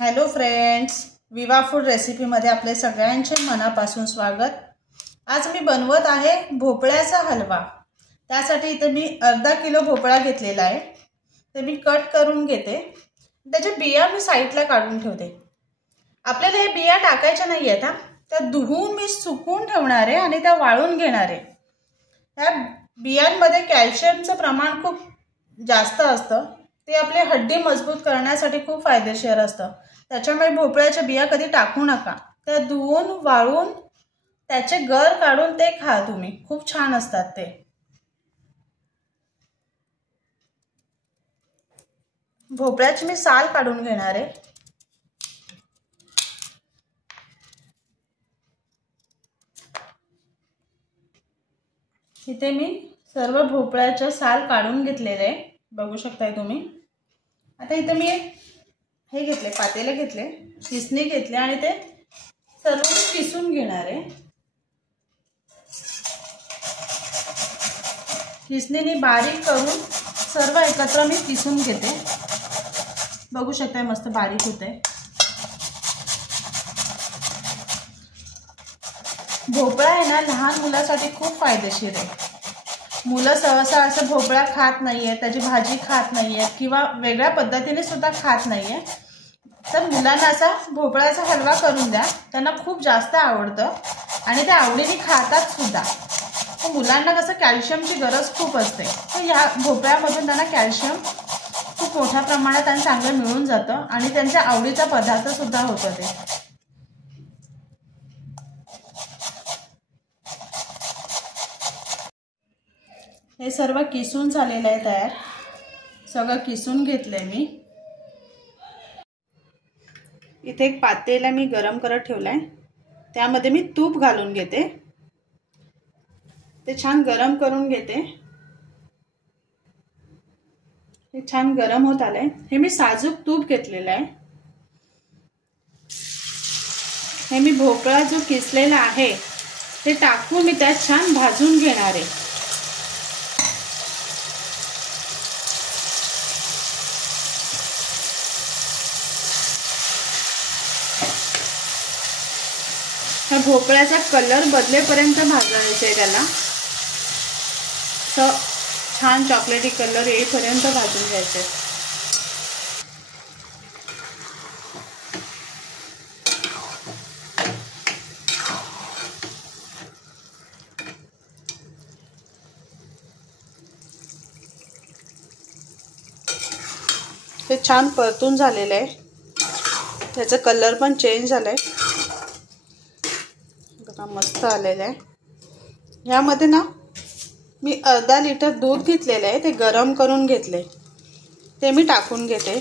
Hello friends, विवा food रेसिपीमध्ये आपले सगळ्यांचे मनापासून स्वागत। आज मी बनवत आहे भोपळ्याचा हलवा। त्यासाठी इथे मी अर्धा किलो भोपळा घेतलेला आहे। ते मी कट करून घेते। त्याचे बिया मी साइडला काढून ठेवते। आपल्याला हे बिया टाकायच्या नाहीयेत हा, त्या धुवून मी सुकवून ठेवणार आहे आणि त्या वाळून घेणार आहे। त्या बियांमध्ये कॅल्शियमचं प्रमाण खूप जास्त असतं। ते आपले हड्डी मजबूत करण्यासाठी खूप फायदेशीर असतं। त्याच्यामुळे भोपळ्याच्या बिया कधी टाकू नका। त्या धुवून वाळून त्याचे गर काढून ते खा तुम्ही, खूप छान असतात ते। भोपळ्याची मी साल काढून घेणार आहे। इथे मी सर्व भोपळ्याचे साल काढून घेतलेले आहे, बघू शकताय तुम्ही। आता इथे मी हे घेतले, पातेले घेतले, किसणी घेतले आणि ते सर्व किसून घेणार आहे। किसणीने बारीक करून सर्व एकत्र मी किसून घेते। बघू शकताय मस्त बारीक होते। भोपळा आहे ना, लहान मुलांसाठी खूप फायदेशीर आहे। मुलं सहसा असं भोपळा खात नाहीये, त्याची भाजी खात नाहीये किंवा वेगळ्या पद्धतीने सुद्धा खात नाहीये। तर मुलांना असा भोपळ्याचा हलवा करून द्या, त्यांना खूप जास्त आवडतं आणि ते आवडीने खातात सुद्धा। तर मुलांना कसं कॅल्शियमची गरज खूप असते, तर या भोपळ्यामधून त्यांना कॅल्शियम खूप मोठ्या प्रमाणात आणि चांगलं मिळून जातं आणि त्यांच्या आवडीचा पदार्थ सुद्धा होतं ते। हे सर्व किसून झालेलं आहे तयार, सगळं किसून घेतलंय मी। इथे एक पातेला मी गरम करत ठेवलाय, त्यामध्ये मी तूप घालून घेते। ते छान गरम करून घेते। हे छान गरम होत आलंय। हे मी साजूक तूप घेतलेलं आहे। हे मी भोपळा जो किसलेला आहे ते टाकून मी त्यात छान भाजून घेणार आहे। हा भोपळ्याचा कलर बदलेपर्यंत भाजायचं आहे त्याला, छान चॉकलेटी कलर येईपर्यंत भाजून घ्यायचे। हे छान परतून झालेलं आहे, त्याचा कलर पण चेंज झालाय, बघा मस्त आलेलं आहे। यामध्ये ना मी अर्धा लिटर दूध घेतलेलं आहे, ते गरम करून घेतले, ते मी टाकून घेते।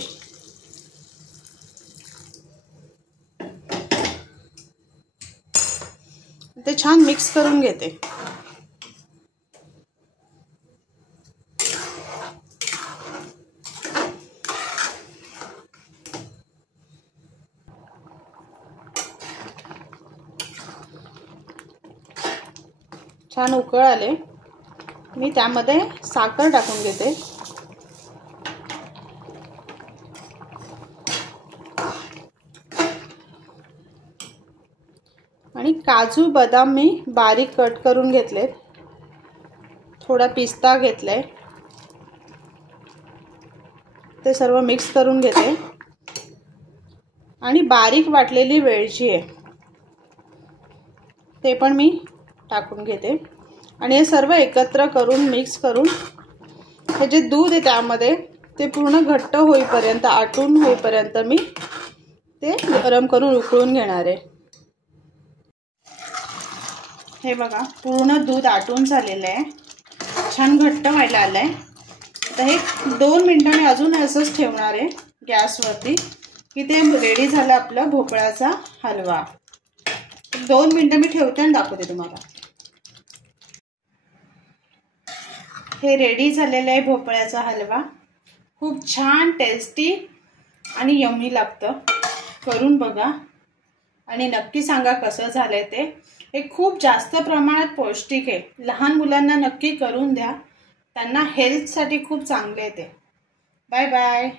ते छान मिक्स करून घेते। छान उकळ आले, मी त्यामध्ये साखर टाकून घेते। आणि काजू बदाम मी बारीक कट करून घेतलेत, थोडा पिस्ता घेतलाय, ते सर्व मिक्स करून घेते। आणि बारीक वाटलेली वेलची आहे, ते पण मी टाकून घेते। आणि हे सर्व एकत्र करून मिक्स करून हे जे दूध आहे त्यामध्ये ते पूर्ण घट्ट होईपर्यंत, आटून होईपर्यंत मी ते गरम करून उकळून घेणार आहे। हे बघा पूर्ण दूध आटून झालेलं आहे, छान घट्ट व्हायला आलंय। तर हे 2 मिनिटांनी अजून असंच ठेवणार आहे गॅसवरती, की ते रेडी झालं आपलं भोपळ्याचा हलवा। 2 मिनिटं मी ठेवते आणि दाखवते तुम्हाला। हे रेडी झालेलं आहे भोपळ्याचा हलवा, खूप छान टेस्टी आणि यम्मी लागतं। करून बघा आणि नक्की सांगा कसं झालंय ते। हे खूप जास्त प्रमाणात पौष्टिक आहे, लहान मुलांना नक्की करून द्या, त्यांना हेल्थसाठी खूप चांगले आहे ते। Bye bye.